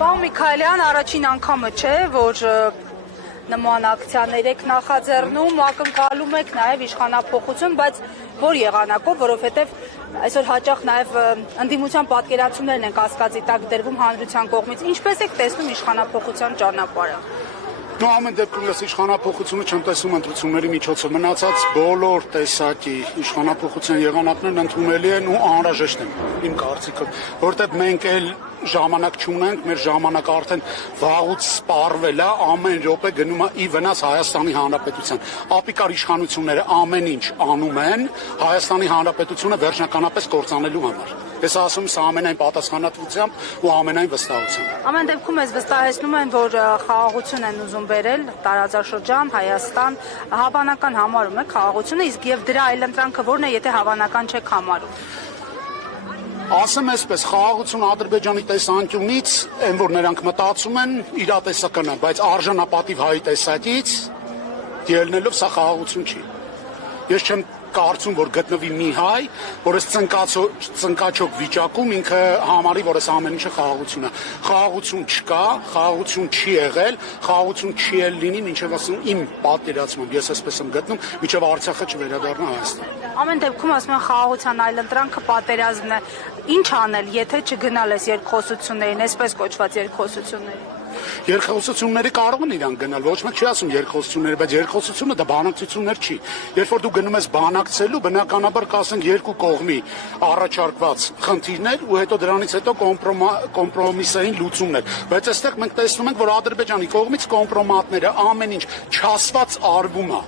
Պարոն Միքայելյան, առաջին անգամը չէ, որ նման ակցիաներ եք նախաձեռնում, ակնկալում եք նաև իշխանափոխություն, բայց որ եղանակով, որովհետև այսօր հաճախ նաև ընդդիմության պատկերացումներն են կասկածի տակ դրվում հանրության կողմից, ինչպես եք տեսնում իշխանափոխության ճանապարհը։ Նո ամեն դեպքում ես իշխանափոխությունը չեմ տեսնում ընտրությունների միջոցով, մնացած բոլոր տեսակի իշխանափոխության եղանակներն ընդունելի են ու անհրաժեշտ են իմ կարծիքով, որտեղ մենք էլ ժամանակ չունենք, մեր ժամանակը արդեն վաղուց սպառվել է, ամեն րոպե գնում է ի վնաս Հայաստանի Հանրապետության։ Ապիկար իշխանությունները ամեն ինչ անում են Հայաստանի Հանրապետությունը վերջնականապես կործանելու համար։ Ես ասում եմ, սա ամենայն պատասխանատվությամբ ու ամենայն վստահությամբ։ Ամեն դեպքում ես վստահեցնում եմ, որ խաղաղություն են ուզում բերել տարածաշրջան, Հայաստան, հավանական համարում եք խաղաղությունը, իսկ եւ դրա այլընտրանքը որն է, եթե հավանական չեք համարում։ Ասեմ այսպես, խաղաղություն Ադրբեջանի տեսանկյունից, այն որ նրանք մտածում են, իրատեսական է, բայց արժանապատիվ հայի տեսակից ելնելով սա խաղաղություն չի։ Ես չեմ կարծում, որ գտնվի մի հայ, որ այս ծնկաչոք վիճակում ինքը համարի, որ այս ամեն ինչը խաղաղություն է։ Խաղաղություն չկա, խաղաղություն չի եղել, խաղաղություն չի էլ լինի, մինչև ասում իմ պատկերացմամբ, ես այսպես եմ գտնում, մինչև Արցախը չվերադառնա Հայաստան։ Ամեն դեպքում ասում են խաղաղության այլընտրանքը պատերազմն է։ Ինչ անել, եթե չգնալ այս երկխոսություններին, այսպես կոչված երկխոսություններին։ Երկխոսությունները կարող են իրանք գնալ, ոչ մեկ չի ասում երկխոսությունները, բայց երկխոսությունը դա բանակցություններ չի։ Երբ որ դու գնում ես բանակցելու, բնականաբար կասենք երկու կողմի առաջարկված խնդիրներ ու հետո դրանից հետո կոմպրոմիսային լուծումներ։ Բայց այստեղ մենք տեսնում ենք, որ Ադրբեջանի կողմից կոմպրոմատները ամեն ինչ չասված արվում է։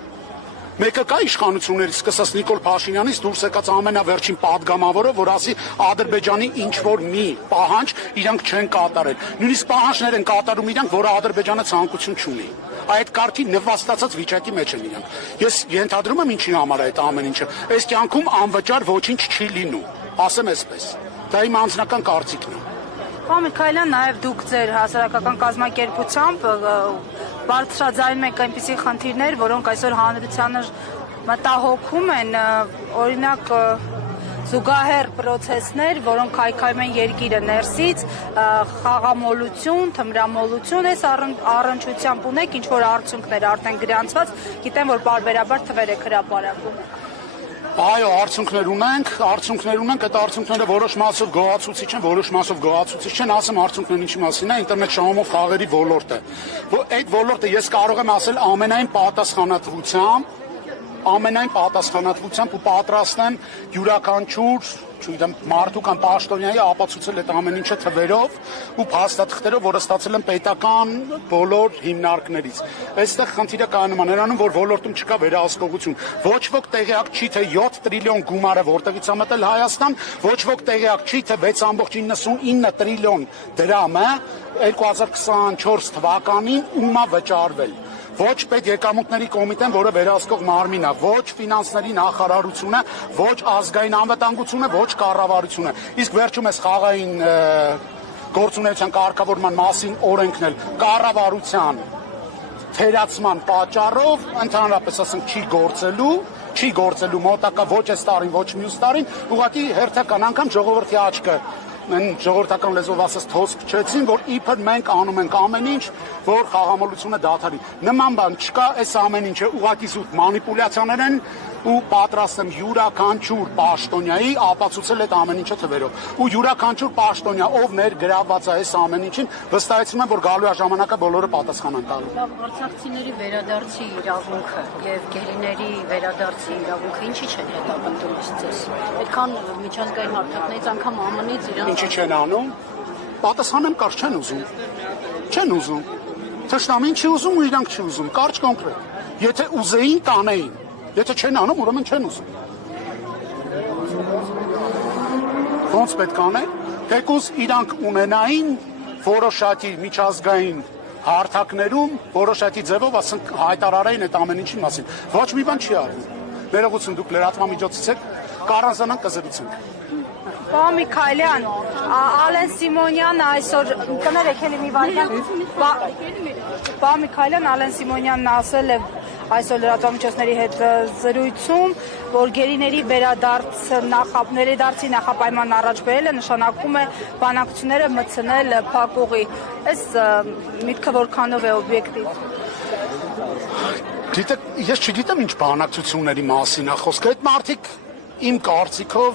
Մեկը կա իշխանություններից, սկսած Նիկոլ Փաշինյանից դուրս եկած ամենավերջին падգամավորը, որ ասի Ադրբեջանի ինչ որ մի պահանջ իրանք չեն կատարել։ Նույնիսկ պահանջներ են կատարում իրանք, որը Ադրբեջանը ցանկություն չունի։ Այդ կարգի նվաստացած վիճակի մեջ են իրանք։ Ես ենթադրում եմ ինչի համար է այդ ամեն ինչը։ Այս կյանքում անվճար ոչինչ չի լինում։ Ասեմ այսպես։ Դա իմ անձնական կարծիքն է։ Պարոն Միքայելյան, նաև դուք ձեր հասարակական կազմակերպությամբ բարձրաձայնում եք այնպիսի խնդիրներ, որոնք այսօր հանրությանը մտահոգում են, օրինակ զուգահեռ պրոցեսներ, որոնք քայքայում են երկիրը ներսից, խաղամոլություն, թմրամոլություն, այս առնչությամբ ունեք ինչ-որ արդյունքներ արդեն գրանցված, գիտեմ, որ պարբերաբար թվեր եք հրապարակում։ Այո, արդյունքներ ունենք, այդ արդյունքները որոշ մասով գոհացուցիչ են, որոշ մասով գոհացուցիչ չեն, ասեմ արդյունքներն ինչի մասին է, ինտերնետ շահումով խաղերի ոլորտը։ Այդ ոլորտը ես կարող եմ ասել ամենայն պատասխանատվությամբ ու պատրաստ եմ յուրաքանչյուր չգիտեմ, մարդու կամ պաշտոնյայի ապացուցել այդ ամեն ինչը թվերով ու փաստաթղթերով, որը ստացել են պետական բոլոր հիմնարկներից։ Այստեղ խնդիրը կայանում է նրանում, որ ոլորտում չկա վերահսկողություն։ Ոչ ոք տեղյակ չի, թե 7 տրիլիոն գումարը որտեղից է մտել Հայաստան, ոչ ոք տեղյակ չի, թե 6.99 տրիլիոն դրամը 2024 թվականին ում է վճարվել։ Ոչ պետեկամուտների կոմիտեն, որը վերահսկող մարմին է, ոչ ֆինանսների նախարարությունը, ոչ ազգային անվտանգությունը, ոչ կառավարությունը։ Իսկ վերջում էս խաղային գործունեության կարգավորման մասին օրենքն էլ կառավարության թերացման պատճառով ընդհանրապես ասենք չի գործելու մոտակա ոչ այս տարին, ոչ մյուս տարին, ուղղակի հերթական անգամ ժողովրդի աչքը ժողովրդական լեզվով ասած թոս փչեցին, որ իբր մենք անում ենք ամեն ինչ, որ խաղամոլությունը դադարի։ Նման բան չկա, այս ամեն ինչը ուղղակի զուտ մանիպուլյացիաներ են ու պատրաստ եմ յուրաքանչյուր պաշտոնյայի ապացուցել այդ ամեն ինչը թվերով։ Ու յուրաքանչյուր պաշտոնյա, ով ներգրավված է այս ամեն ինչին, վստահեցնում եմ, որ գալու է ժամանակը բոլորը պատասխան են տալու։ Արցախցիների վերադարձի իրավունքը եւ գերիների վերադարձի իրավունքը ինչի չեն հետապնդում ձեզ։ Այդքան միջազգային հարթակներից անգամ ԱՄՆ-ից իրան Ինչի չեն անում։ Պատասխանեմ կարճ չեն ուզում։ Չեն ուզում։ Թշնամին չի ուզում ու իրանք չի ուզում, կարճ կոնկրետ։ Եթե ուզեին, կանեին։ Եթե չեն անում, ուրեմն չեն ուզում։ Ոնց պետք անել։ Թեկուզ իրանք ունենային որոշակի միջազգային հարթակներում, որոշակի ձևով ասենք հայտարարային այդ ամեն ինչի մասին։ Ոչ մի բան չի արվում։ Ներողություն, դուք լրատվամիջոցից եք, կառանձնանանք կզրուցենք։ Պարոն Միքայելյան, Ալեն Սիմոնյանը այսօր կներեք էլի մի վարքան։ Պարոն Միքայելյան, Ալեն Սիմոնյանն ասել է այսօր լրատվամիջոցների հետ զրույցում, որ գերիների վերադարձի նախապայման առաջ բերելը նշանակում է բանակցությունները մտցնել փակուղի։ Այս միտքը որքանով է օբյեկտիվ։ Ես չգիտեմ ինչ բանակցությունների մասին է խոսքը, այդ մարդիկ իմ կարծիքով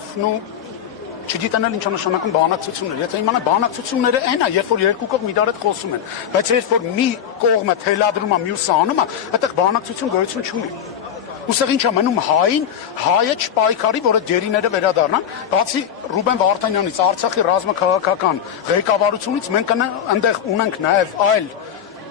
չգիտեն էլ ինչ է նշանակում բանակցություններ։ Եթե իմանան բանակցությունները այն է, երբ որ երկու կողմ իրար հետ խոսում են, բայց երբ որ մի կողմը թելադրում է, մյուսը անում է, այդտեղ բանակցություն գոյություն չունի։ Ուսեղ ինչ է մնում հային, հայը չպայքարի, որ այդ գերիները վերադառնան, բացի Ռուբեն Վարդանյանից, Արցախի ռազմաքաղաքական ղեկավարությունից մենք այնտեղ ունենք նաև այլ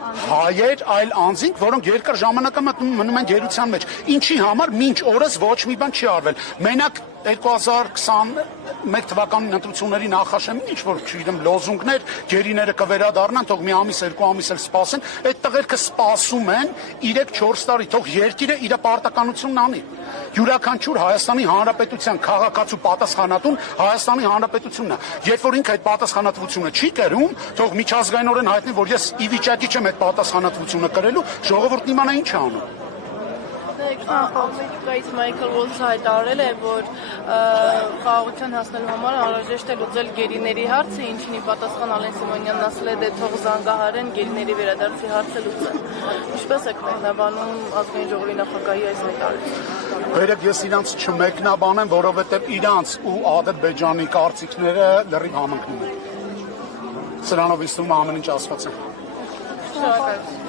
հայեր, այլ անձինք, որոնք երկար ժամանակ մնում են գերության մեջ։ Ինչի համար մինչ օրս ոչ մի բան չի արվել։ Մենակ 2021 թվականի ընտրությունների նախաշեմին ինչ որ չգիտեմ լոզունգներ, գերիները կվերադառնան, թող մի ամիս, երկու ամիս էլ սպասեն, այդ տղերքը սպասում են 3-4 տարի, թող երկիրը իր պարտականությունն անի։ Յուրաքանչյուր Հայաստանի Հանրապետության քաղաքացու պատասխանատուն Հայաստանի Հանրապետությունն է։ Երբ որ ինքը այդ պատասխանատվությունը չի կրում, թող միջազգայինորեն հայտնի, որ ես ի վիճակի չեմ այդ պատասխանատվությունը կրելու, ժողովուրդն իմանա ինչ է անում։ Ամերիկայից Մայքլ Ուոլսը հայտարարել է, որ խաղաղության հասնելու համար անհրաժեշտ է լուծել գերիների հարցը, ինչին ի պատասխան Ալեն Սիմոնյանն ասել է, դե թող զանգահարեն գերիների վերադարձի հարցը լուծեն։ Ինչպես եք մեկնաբանում ազգային ժողովի նախագահի այս հայտարարությունը։ Բերեք ես իրանց չմեկնաբանեմ, որովհետև իրանց ու Ադրբեջանի կարծիքները լրիվ համընկնում են։ Սրանով իստում ամեն ինչ ասված է։ Շնորհակալություն։